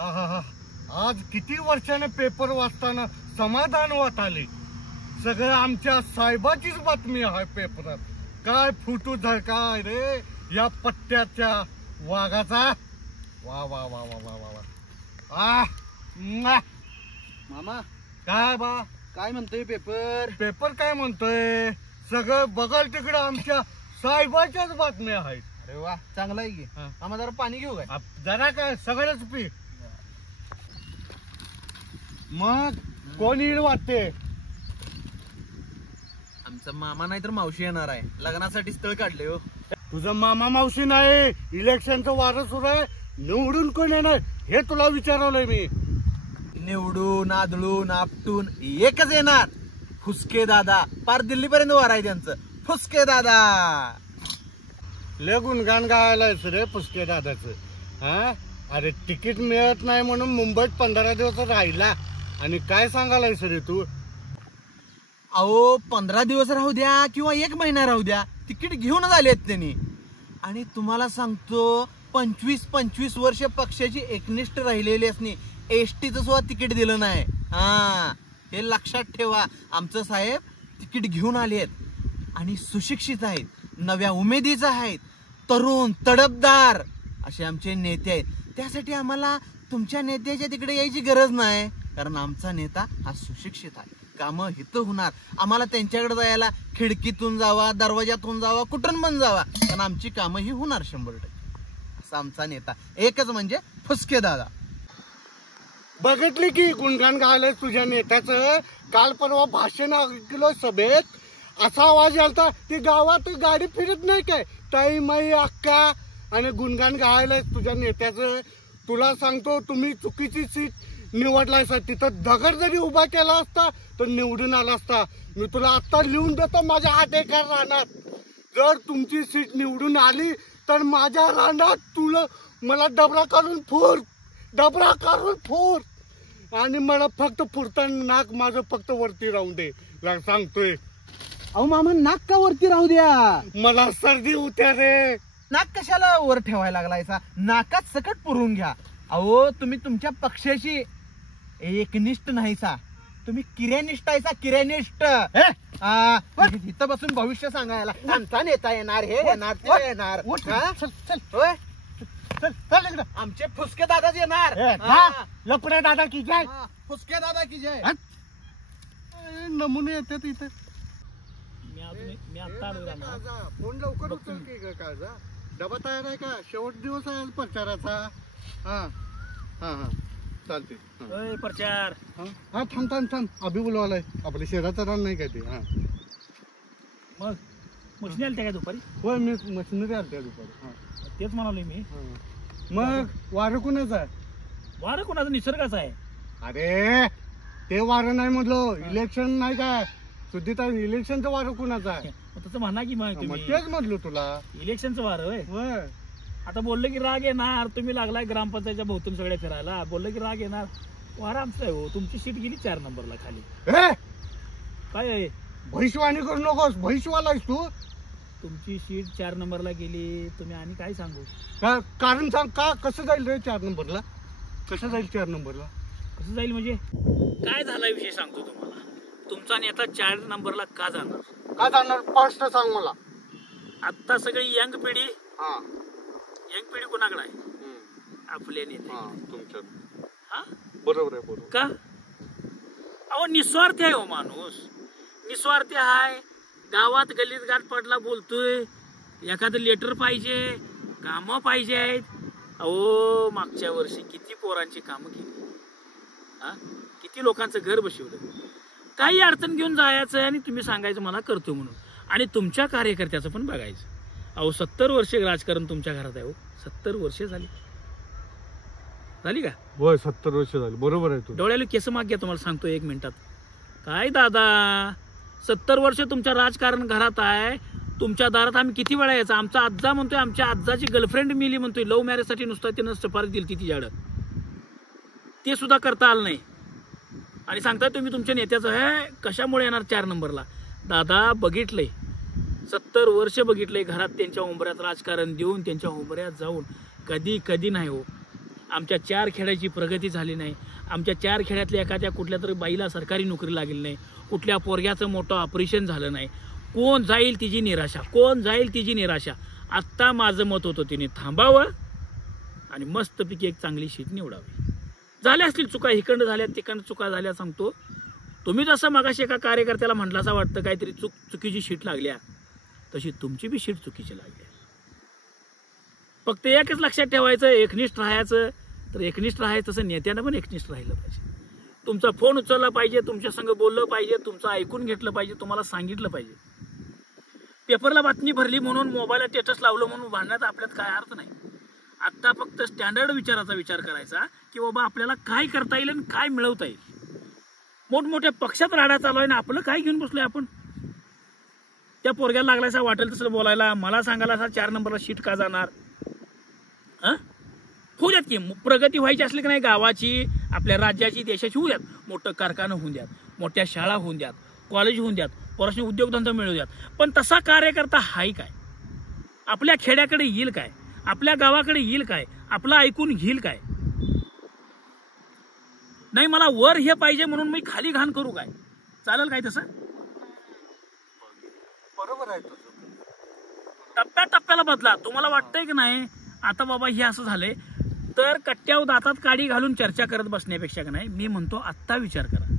आहा, आज किती वर्षाने पेपर वाचताना समाधान वाटाले. सगळं आमच्या साहेबाचीच बातमी आहे पेपरात. काय फुटू झळकाय रे या पट्ट्याच्या वाघाचा. वा वा वा वा वा वा वा. मामा काय बा काय म्हणतोय पेपर? पेपर काय म्हणतोय? सगळं बघल तिकडं आमच्या साहेबाच्याच बातम्या आहेत. अरे वा चांगला आहे की. हा. मामा जरा पाणी घेऊ काय? जरा काय सगळंच पी. मग कोण येईल वाटते? आमचा मामा नाही तर मावशी येणार आहे. लग्नासाठी स्थळ काढले हो. तुझं मामा मावशी नाही, इलेक्शनचं वारं सुरू आहे. निवडून कोण येणार हे तुला विचारलंय मी. निवडून आदळून आपटून एकच येणार, फुसके दादा. पार दिल्लीपर्यंत वार आहे त्यांचं. फुसके दादा लय गुणगान गायलायस रे फुसके दादाचं. हा अरे तिकीट मिळत नाही म्हणून मुंबईत 15 दिवस राहिला आणि काय सांगायलायस रे तू? अहो 15 दिवस राहू द्या किंवा 1 महिना राहू द्या, तिकीट घेऊनच आलेत त्यांनी. आणि तुम्हाला सांगतो 25 वर्ष पक्षाची एकनिष्ठ राहिलेली असणे एसटीचं सुद्धा तिकीट दिलं नाही. हा हे लक्षात ठेवा. आमचं साहेब तिकीट घेऊन आलेत आणि सुशिक्षित आहेत, नव्या उमेदीचे आहेत, तरुण तडफदार असे आमचे नेते आहेत. त्यासाठी आम्हाला तुमच्या नेत्याच्या तिकडे यायची गरज नाही, कारण आमचा नेता हा सुशिक्षित आहे. कामं हितं होणार. आम्हाला त्यांच्याकडे जायला खिडकीतून जावा, दरवाजातून जावा, कुठून पण जावा, पण आमची कामं ही होणार 100%. असा आमचा नेता एकच म्हणजे फुसके दादा. बघितली की गुणगान गायलंय तुझ्या नेत्याचं. काल परवा भाषण ऐकलं सभेत. असा आवाज आलता ती गावात गाडी फिरत नाही काय ताई माई अक्का, आणि गुणगान गायलंय तुझ्या नेत्याचं. तुला सांगतो तुम्ही चुकीची सीट निवडलायसा. तिथं दगड जरी उभा केला असता तर निवडून आला असता. मी तुला आता लिहून देतो माझ्या 8 एकर रानात. जर तुमची सीट निवडून आली तर माझ्या रानात तुला मला डबरा काढून फोड आणि मला फक्त फुरताना नाक माझं फक्त वरती राहून दे सांगतोय. अहो मामा नाक का वरती राहू द्या? मला सर्दी होत्या रे. नाक कशाला वर ठेवायला लागलायचा? नाकात सकट पुरवून घ्या. अहो तुम्ही तुमच्या पक्षाशी एकनिष्ठ नाहीसा, तुम्ही किर्यानिष्ठ आहेसा. किर्यानिष्ठ इथं बसून भविष्य सांगायला आमचा नेता येणार, हे येणार, ते येणार. होय चल इकडं. आमचे फुसके दादाच येणार. लपडे दादा की जय. फुसके दादा की जय. नमुने येतात इथे. फोन लवकर उचल की ग. काय जा डबा तयार आहे का? शेवट दिवस आहे आज प्रचाराचा. हा हा हा चालते. प्रचार हा थांब अभि बोलवालाय. आपल्या शहराचा रान नाही काय ते. हा मग मशीन आली काय दुपारी? होय मी मशिनरी आलते दुपारी. हा तेच म्हणालोय मी. मग वारं कुणाचं आहे? वारं कोणाचं? निसर्गाचं आहे. अरे ते वारं नाही म्हटलं. इलेक्शन नाही काय सुद्धा इलेक्शनचं वारं कुणाचं आहे? तसं म्हणा की मग तेच म्हटलं तुला. इलेक्शनचं वारं होय. आता बोललं की राग येणार. तुम्ही लागलाय ग्रामपंचायतच्या भोवतून सगळ्या फिरायला. बोललं की राग येणार. वारा आमचं आहे हो. तुमची सीट गेली 4 नंबरला खाली. काय आहे? भैशवानी करू नकोस. भैशवालायस तू. तुमची सीट 4 नंबरला गेली. तुम्ही आणि काय सांगू? कारण सांग का कसं जाईल रे 4 नंबरला? कसं जाईल 4 नंबरला? कसं जाईल म्हणजे काय झालाय विषय सांगतो तुम्हाला. तुमचा नेता 4 नंबरला का जाणार? का जाणार स्पष्ट सांग मला. आता सगळी यंग पिढी. हा यंग पिढी कोणाकडे आहे? आपल्या नेते. तुमच्या. हा बरोबर आहे. बरोबर का? अहो निस्वार्थी आहे हो माणूस. निस्वार्थी आहे. गावात गल्लीत गाठ पडला बोलतोय. एखादं लेटर पाहिजे, कामं पाहिजे आहेत. अहो मागच्या वर्षी किती पोरांची कामं केली. हा किती लोकांचं घर बसवलं. काही अडचण घेऊन जायचं आणि तुम्ही सांगायचं मला करतो म्हणून. आणि तुमच्या कार्यकर्त्याचं पण बघायचं. अहो 70 वर्षे राजकारण तुमच्या घरात आहे हो. 70 वर्षे झाली का? होय 70 वर्ष झाली. बरोबर आहे तू. डोळ्याला केस माग घ्या तुम्हाला सांगतो 1 मिनिटात. काय दादा 70 वर्ष तुमच्या राजकारण घरात आहे. तुमच्या दारात आम्ही किती वेळा यायचा. आमचा आज्जा म्हणतोय आमच्या आज्जाची गर्लफ्रेंड मिली म्हणतोय. लव्ह मॅरेजसाठी नुसतं तिनं सफारी दिली तिच्याकडं. ते सुद्धा करता आलं नाही. आणि सांगताय तुम्ही तुमच्या नेत्याचं हे कशामुळे येणार 4 नंबरला? दादा बघितलंय 70 वर्ष बघितलंय घरात त्यांच्या उंबऱ्यात राजकारण देऊन त्यांच्या उंबऱ्यात जाऊन कधी नाही हो. आमच्या 4 खेड्याची प्रगती झाली नाही, आमच्या 4 खेड्यातल्या एखाद्या कुठल्या तरी बाईला सरकारी नोकरी लागली नाही, कुठल्या पोरग्याचं मोठं ऑपरेशन झालं नाही, कोण जाईल तिची निराशा, कोण जाईल तिची निराशा. आत्ता माझं मत होतं तिने थांबावं आणि मस्तपैकी एक चांगली शीट निवडावी. झाल्या असतील चुका, इकडं झाल्या तिकडं चुका झाल्या सांगतो. तुम्ही जसं मगाशी एका कार्यकर्त्याला म्हटलं असं वाटतं काहीतरी चुकीची शीट लागल्या, तशी तुमची बी शीट चुकीची लागली. फक्त एकच लक्षात ठेवायचं, एकनिष्ठ राहायचं. तर एकनिष्ठ राहायचं तसं नेत्यानं पण एकनिष्ठ राहिलं पाहिजे. तुमचा फोन उचलला पाहिजे, तुमच्या संग बोललं पाहिजे, तुमचं ऐकून घेतलं पाहिजे, तुम्हाला सांगितलं पाहिजे. पेपरला बातमी भरली म्हणून, मोबाईलला स्टेटस लावलं म्हणून भांडण्यात आपल्यात काय अर्थ नाही. आत्ता फक्त स्टँडर्ड विचाराचा विचार करायचा की बाबा आपल्याला काय करता येईल आणि काय मिळवता येईल. मोठमोठ्या पक्षात राडा चालू आहे ना, आपलं काय घेऊन बसलोय आपण. त्या पोरग्याला लागलायसा वाटेल तसं बोलायला, मला सांगायला असा 4 नंबरला शीट का जाणार. होऊ द्यात की प्रगती व्हायची असली की नाही गावाची, आपल्या राज्याची, देशाची होऊ द्यात. मोठं कारखाना होऊन द्यात, मोठ्या शाळा होऊन द्यात, कॉलेज होऊन द्यात, पोरांनी उद्योगधंदा मिळवू द्यात. पण तसा कार्यकर्ता हाय काय, आपल्या खेड्याकडे येईल काय, आपल्या गावाकडे येईल काय, आपलं ऐकून घेईल काय. नाही मला वर हे पाहिजे म्हणून मी खाली घाण करू काय, चालेल काय तसं. बरोबर आहे तुझं. टप्प्याटप्प्याला बदला. तुम्हाला वाटतंय की नाही आता बाबा हे असं झालंय तर कट्ट्यावर दातात काडी घालून चर्चा करत बसण्यापेक्षा का नाही, मी म्हणतो आत्ता विचार करा.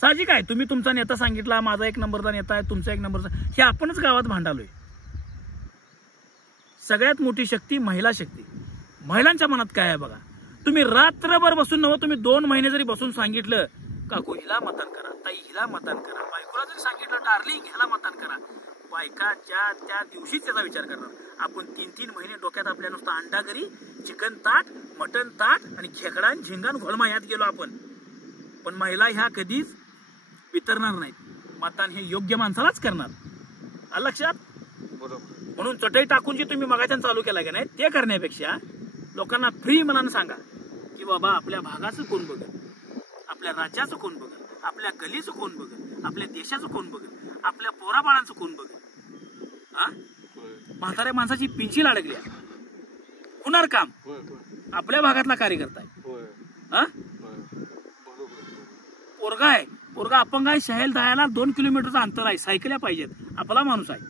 साहजिक आहे, तुम्ही तुमचा नेता सांगितला, माझा 1 नंबरचा नेता आहे, तुमचा 1 नंबरचा, हे आपणच गावात भांडालोय. सगळ्यात मोठी शक्ती महिला शक्ती. महिलांच्या मनात काय आहे बघा. तुम्ही रात्रभर बसून नव्हे, तुम्ही 2 महिने जरी बसून सांगितलं काकू हिला मतदान करा, ताई हिला मतदान करा, बायकोला जरी सांगितलं डार्लिंग ह्याला मतदान करा, बायकाच्या त्या दिवशीच त्याचा विचार करणार. आपण 3-3 महिने डोक्यात आपल्या नुसतं अंडा करी, चिकन ताट, मटन ताट आणि खेकडा झिंगान घोलमा यात गेलो आपण. पण महिला ह्या कधीच वितरणार नाहीत. मतदान हे योग्य माणसालाच करणार. आलं लक्षात. बरोबर. म्हणून चटई टाकून जे तुम्ही मगाच्यान चालू केला की नाही ते करण्यापेक्षा लोकांना फ्री मनानं सांगा की बाबा आपल्या भागाचं कोण बघेल, आपल्या राज्याचं कोण बघेल, आपल्या गलीचं कोण बघेल, आपल्या देशाचं कोण बघेल, आपल्या पोराबाळांचं कोण बघेल. म्हाताऱ्या माणसाची पिंची अडकल्या, होणार काम आपल्या भागातला कार्यकर्ता आहे. पोरगा आहे, पोरगा अपंग आहे, शहल दहायला 2 किलोमीटरचं अंतर आहे, सायकल्या पाहिजेत, आपला माणूस आहे.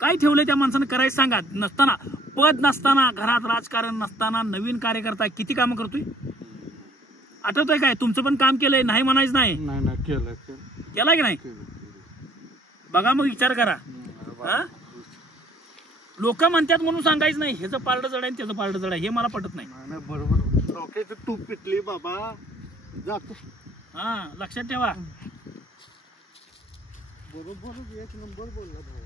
काय ठेवलंय त्या माणसानं करायचं सांगा. नसताना पद नसताना, घरात राजकारण नसताना नवीन कार्यकर्ता किती कामं करतोय. आठवतंय काय, तुमचं पण काम केलंय, नाही म्हणायचं नाही. केलं की नाही बघा, मग विचार करा. लोक म्हणतात म्हणून सांगायचं नाही ह्याचं पारडं जड आहे त्याचं पारडं जड आहे, हे मला पटत नाही. बरोबर, डोक्याचं तूप पिटली बाबा, जातो. लक्षात ठेवा. बरोबर 1 नंबर बोलला भाऊ.